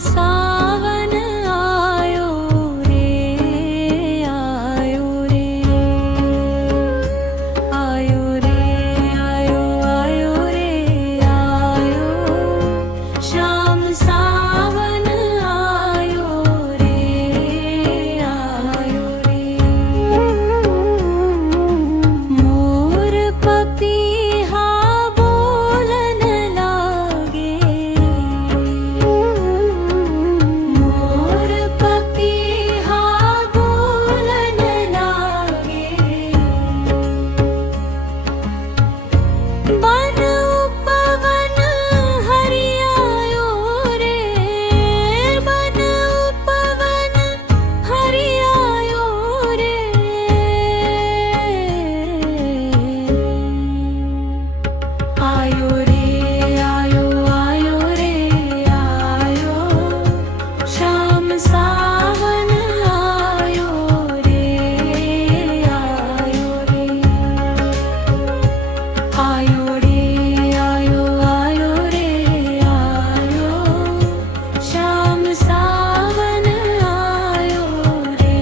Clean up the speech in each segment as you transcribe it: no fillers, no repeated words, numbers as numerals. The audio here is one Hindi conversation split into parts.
सावन आयो रे, आयो रे, आयो रे, आयो, आयो रे, आयो। श्याम सावन आयो रे, आयो रे। मोर पपीहा बोलन लागे, मोर पपीहा बोलन लागे। बन उपवन हरियायो रे, बन उपवन हरियायो रे। आयो रे, आयो, आयो रे, आयो। श्याम सावन आयो रे, आयो रे। आयो रे, आयो, आयो रे, आयो। श्याम सावन आयो रे,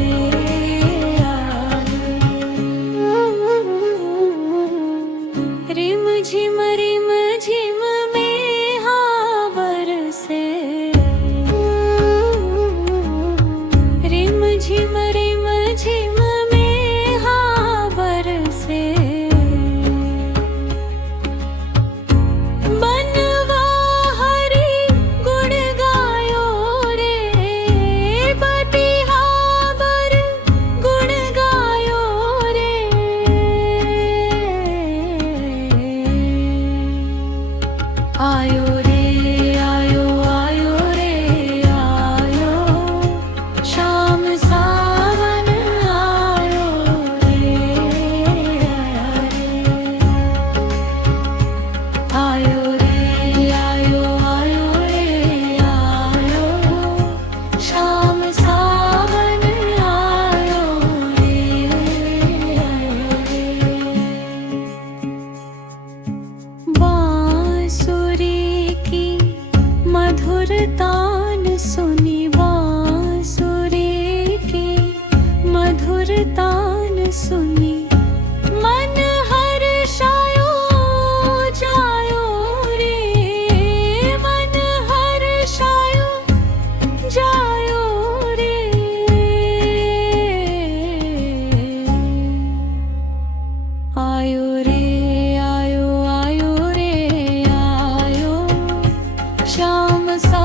आयो। रिम झिम में बरसे, रिम झिम में बरसे। बनवा हरि गुण गायो रे, बटिहा बर गुण गायो रे। आयो रे, आयो, आयो रे, आयो। श्याम सावन आयो रे, आयो रे, आयो, आयो रे, आयो। श्याम सावन आयो रे, बांसुरी की मधुर तान सुनी, बांसुरी की मधुर तान सुनी। मन हर्षायो जायो रे, मन हर्षायो जायो रे। आयो रे, आयो, आयो रे, आयो। श्याम सा